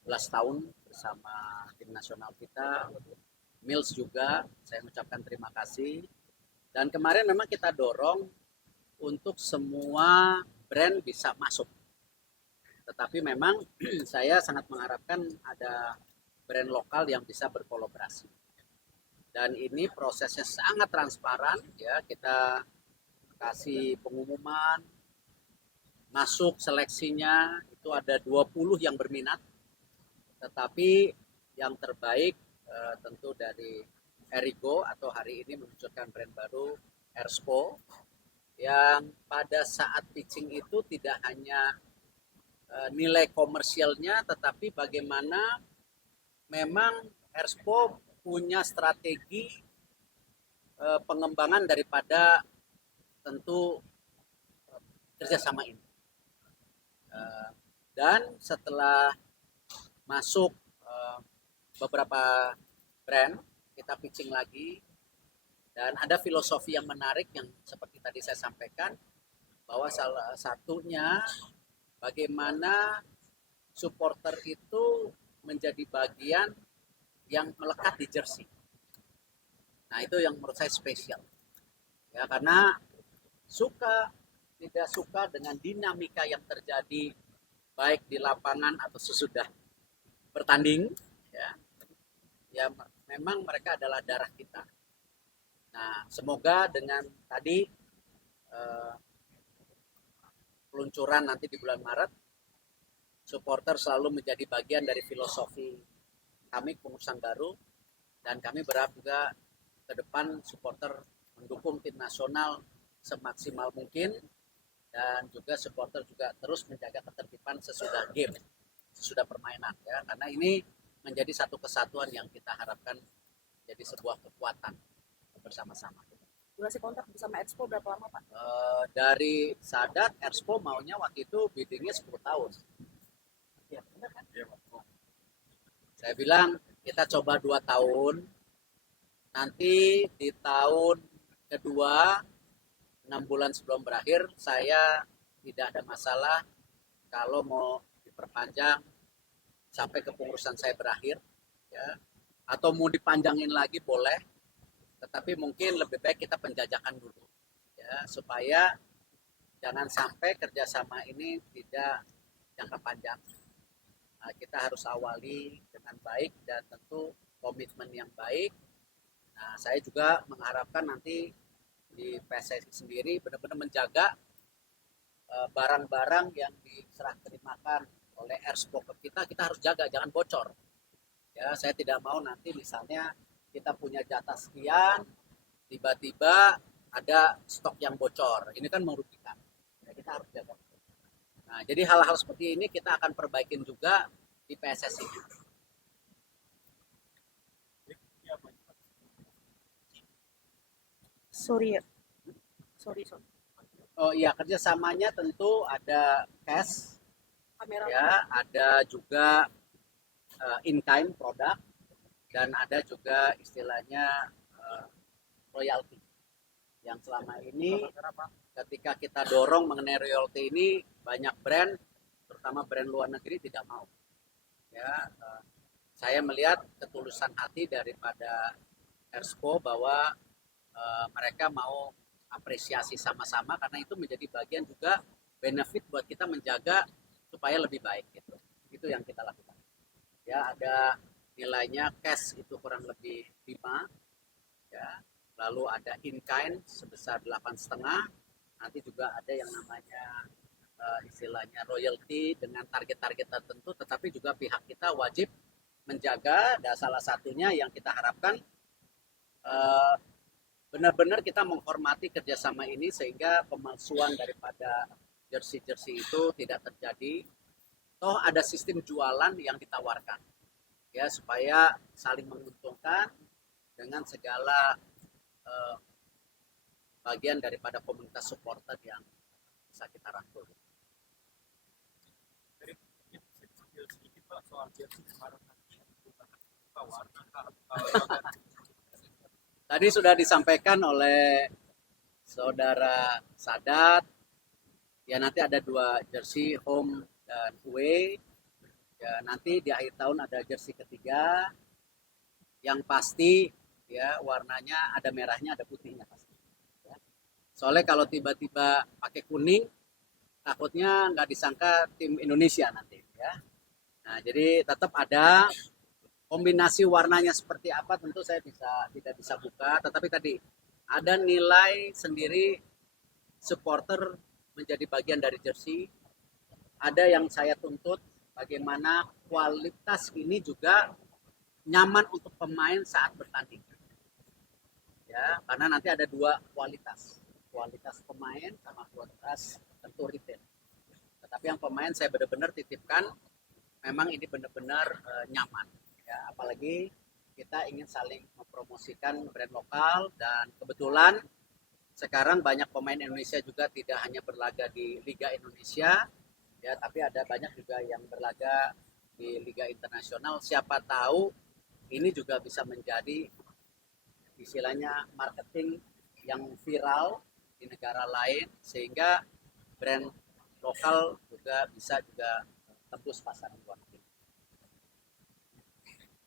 belas tahun bersama tim nasional kita, Mills juga, saya mengucapkan terima kasih. Dan kemarin memang kita dorong untuk semua brand bisa masuk. Tetapi memang saya sangat mengharapkan ada brand lokal yang bisa berkolaborasi. Dan ini prosesnya sangat transparan, ya, kita kasih pengumuman, masuk seleksinya, itu ada 20 yang berminat, tetapi yang terbaik tentu dari Erigo atau hari ini meluncurkan brand baru Erspo, yang pada saat pitching itu tidak hanya nilai komersialnya, tetapi bagaimana memang Erspo punya strategi pengembangan daripada tentu kerjasama ini. Dan setelah masuk beberapa brand, kita pitching lagi, dan ada filosofi yang menarik yang seperti tadi saya sampaikan, bahwa salah satunya bagaimana supporter itu menjadi bagian yang melekat di jersey. Nah, itu yang menurut saya spesial. Ya, karena tidak suka dengan dinamika yang terjadi baik di lapangan atau sesudah bertanding, ya memang mereka adalah darah kita. Nah, semoga dengan tadi peluncuran nanti di bulan Maret, supporter selalu menjadi bagian dari filosofi kami pengurusan baru, dan kami berharap juga ke depan supporter mendukung tim nasional semaksimal mungkin, dan juga supporter juga terus menjaga ketertiban sesudah game, sesudah permainan, ya, karena ini menjadi satu kesatuan yang kita harapkan jadi sebuah kekuatan bersama-sama. Durasi kontrak bersama Expo berapa lama, Pak? Dari Sadat, Expo maunya waktu itu biddingnya 10 tahun. Ya, benar kan? Ya, saya bilang kita coba 2 tahun, nanti di tahun kedua 6 bulan sebelum berakhir saya tidak ada masalah kalau mau diperpanjang sampai kepengurusan saya berakhir, ya, atau mau dipanjangin lagi boleh, tetapi mungkin lebih baik kita penjajakan dulu, ya, supaya jangan sampai kerjasama ini tidak jangka panjang. Nah, kita harus awali dengan baik dan tentu komitmen yang baik. Nah, saya juga mengharapkan nanti di PSSI sendiri benar-benar menjaga barang-barang yang diserah terimakan oleh Erspo ke kita harus jaga, jangan bocor. Ya, saya tidak mau nanti misalnya kita punya jatah sekian, tiba-tiba ada stok yang bocor. Ini kan merugikan. Ya, kita harus jaga. Nah, jadi hal-hal seperti ini kita akan perbaikin juga di PSSI. Sorry. Oh iya, kerjasamanya tentu ada cash, Kamera. ya, ada juga in-kind produk, dan ada juga istilahnya royalty. Yang selama ini ketika kita dorong mengenai royalty ini, banyak brand, terutama brand luar negeri tidak mau. Ya, saya melihat ketulusan hati daripada Erspo bahwa mereka mau apresiasi sama-sama, karena itu menjadi bagian juga benefit buat kita menjaga supaya lebih baik gitu. Itu yang kita lakukan. Ya, ada nilainya cash itu kurang lebih 5, ya. Lalu ada in kind sebesar 8,5. Nanti juga ada yang namanya istilahnya royalty dengan target-target tertentu, tetapi juga pihak kita wajib menjaga, dan salah satunya yang kita harapkan benar-benar kita menghormati kerjasama ini sehingga pemalsuan daripada jersey-jersey itu tidak terjadi. Toh ada sistem jualan yang ditawarkan, ya, supaya saling menguntungkan dengan segala bagian daripada komunitas supporter yang bisa kita rangkul. Tadi sudah disampaikan oleh saudara Sadat, ya, nanti ada 2 jersey home dan away. Ya, nanti di akhir tahun ada jersey ketiga yang pasti ya warnanya ada merahnya, ada putihnya pasti. Ya. Soalnya kalau tiba-tiba pakai kuning, takutnya nggak disangka tim Indonesia nanti. Ya. Nah, jadi tetap ada kombinasi warnanya seperti apa tentu saya tidak bisa buka, tetapi tadi ada nilai sendiri supporter menjadi bagian dari jersey. Ada yang saya tuntut bagaimana kualitas ini juga nyaman untuk pemain saat bertanding. Ya, karena nanti ada dua kualitas pemain sama kualitas tentu retail. Tetapi yang pemain saya benar-benar titipkan, memang ini benar-benar nyaman. Ya, apalagi kita ingin saling mempromosikan brand lokal dan kebetulan sekarang banyak pemain Indonesia juga tidak hanya berlaga di Liga Indonesia, ya, tapi ada banyak juga yang berlaga di Liga Internasional. Siapa tahu ini juga bisa menjadi istilahnya marketing yang viral di negara lain sehingga brand lokal juga bisa juga tembus pasar luar negeri.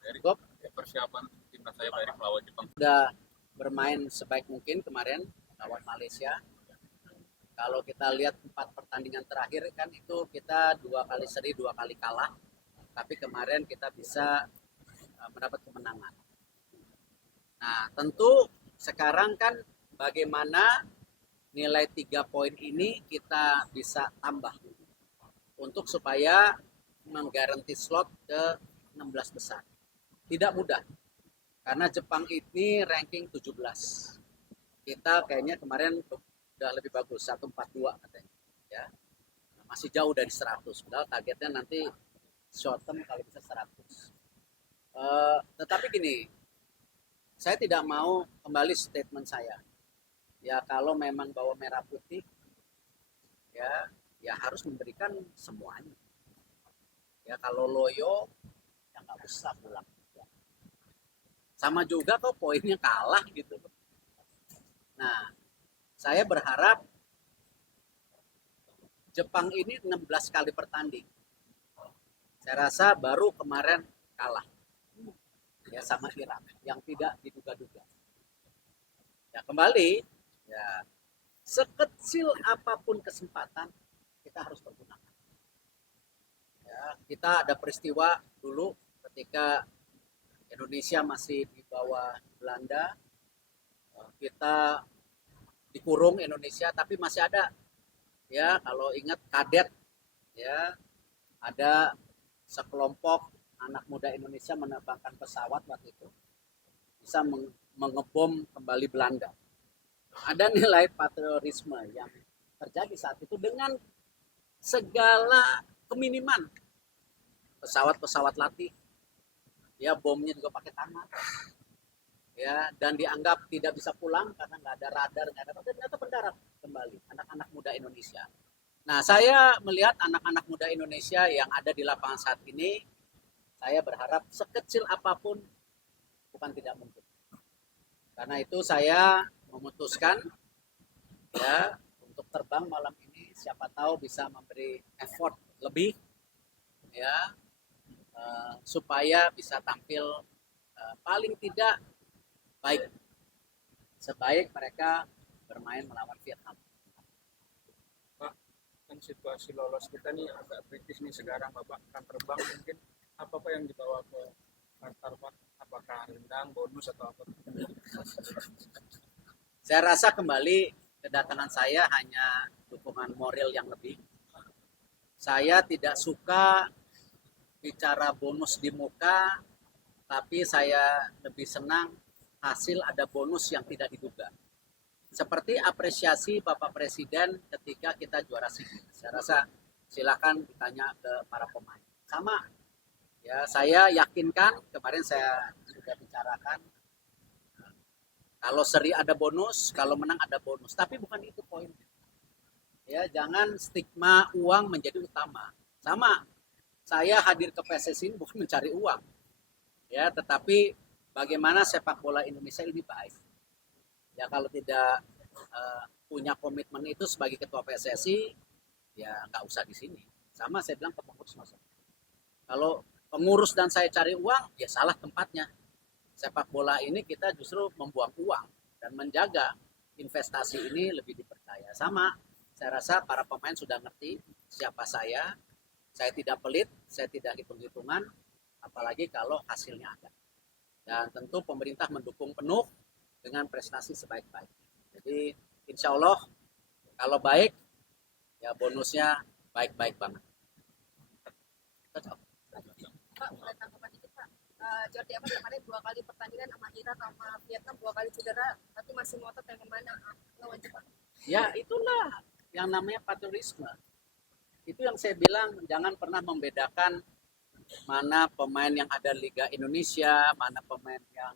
Dari persiapan timnas saya Pak Erik melawan Jepang. Sudah bermain sebaik mungkin kemarin lawan Malaysia. Kalau kita lihat 4 pertandingan terakhir kan itu kita 2 kali seri, 2 kali kalah. Tapi kemarin kita bisa mendapat kemenangan. Nah, tentu sekarang kan bagaimana nilai 3 poin ini kita bisa tambah untuk supaya menggaranti slot ke 16 besar. Tidak mudah, karena Jepang ini ranking 17. Kita kayaknya kemarin udah lebih bagus, 142 katanya. Ya. Masih jauh dari 100, padahal targetnya nanti short term kalau bisa 100. Tetapi gini, saya tidak mau kembali statement saya. Ya kalau memang bawa merah putih, ya harus memberikan semuanya. Ya kalau loyo, ya nggak usah pulang. Sama juga kok poinnya kalah gitu. Nah, saya berharap Jepang ini 16 kali bertanding. Saya rasa baru kemarin kalah. Ya sama Irak yang tidak diduga-duga. Ya kembali, ya sekecil apapun kesempatan kita harus pergunakan. Ya, kita ada peristiwa dulu ketika Indonesia masih di bawah Belanda, kita dikurung Indonesia, tapi masih ada ya kalau ingat kadet ya ada sekelompok anak muda Indonesia menerbangkan pesawat waktu itu bisa mengebom kembali Belanda. Ada nilai patriotisme yang terjadi saat itu dengan segala keminiman pesawat-pesawat latih, ya bomnya juga pakai tangan, ya dan dianggap tidak bisa pulang karena nggak ada radar, nggak ada, ternyata mendarat kembali anak-anak muda Indonesia. Nah, saya melihat anak-anak muda Indonesia yang ada di lapangan saat ini, saya berharap sekecil apapun bukan tidak mungkin. Karena itu saya memutuskan ya untuk terbang malam ini, siapa tahu bisa memberi effort lebih ya supaya bisa tampil paling tidak baik sebaik mereka bermain melawan Vietnam. Pak, kan situasi lolos kita nih agak kritis nih sekarang, Bapak akan terbang mungkin apa yang dibawa ke Qatar, Pak? Apakah rendang, bonus atau apa? Saya rasa kembali kedatangan saya hanya dukungan moral yang lebih. Saya tidak suka bicara bonus di muka, tapi saya lebih senang hasil ada bonus yang tidak diduga. Seperti apresiasi Bapak Presiden ketika kita juara SEA Games. Saya rasa silakan ditanya ke para pemain. Sama, ya saya yakinkan kemarin saya sudah bicarakan kalau seri ada bonus, kalau menang ada bonus. Tapi bukan itu poinnya. Ya, jangan stigma uang menjadi utama. Sama, saya hadir ke PSSI ini bukan mencari uang. Ya, tetapi bagaimana sepak bola Indonesia ini baik. Ya kalau tidak punya komitmen itu sebagai ketua PSSI, ya nggak usah di sini. Sama saya bilang ke pengurus masyarakat. Kalau pengurus dan saya cari uang, ya salah tempatnya. Sepak bola ini kita justru membuang uang dan menjaga investasi ini lebih dipercaya. Sama, saya rasa para pemain sudah ngerti siapa saya. Saya tidak pelit, saya tidak hitung-hitungan, apalagi kalau hasilnya ada. Dan tentu pemerintah mendukung penuh dengan prestasi sebaik-baiknya. Jadi insya Allah kalau baik, ya bonusnya baik-baik banget. Pak, boleh tanggapan dikit Pak. Jordi Amat kemarin 2 kali pertandingan sama Irak sama Vietnam 2 kali cedera, tapi masih ngotot pengen main lawan Jepang. Ya itulah yang namanya patriotisme. Itu yang saya bilang, jangan pernah membedakan mana pemain yang ada Liga Indonesia, mana pemain yang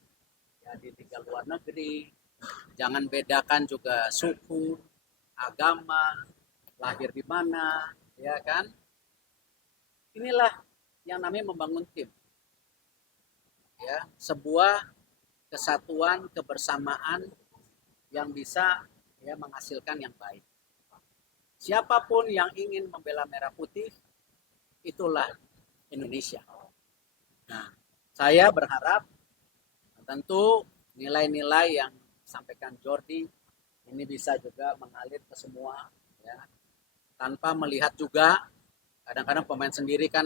ya, di Liga luar negeri. Jangan bedakan juga suku, agama, lahir di mana, ya kan? Inilah yang namanya membangun tim. Ya, sebuah kesatuan, kebersamaan yang bisa ya menghasilkan yang baik. Siapapun yang ingin membela merah putih, itulah Indonesia. Nah, saya berharap tentu nilai-nilai yang disampaikan Jordi ini bisa juga mengalir ke semua, ya, tanpa melihat juga kadang-kadang pemain sendiri kan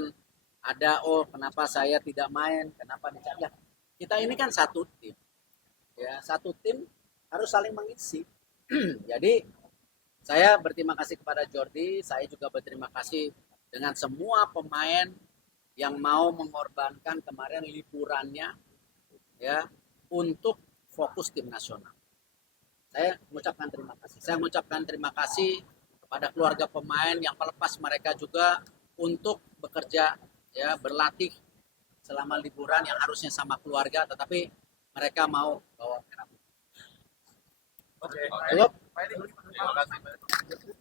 ada, oh kenapa saya tidak main, kenapa dicari. Kita ini kan satu tim, ya satu tim harus saling mengisi. Jadi saya berterima kasih kepada Jordi, saya juga berterima kasih dengan semua pemain yang mau mengorbankan kemarin liburannya ya untuk fokus tim nasional. Saya mengucapkan terima kasih. Saya mengucapkan terima kasih kepada keluarga pemain yang melepas mereka juga untuk bekerja ya berlatih selama liburan yang harusnya sama keluarga tetapi mereka mau bawa merah putih. Oke. Cukup? Terima kasih.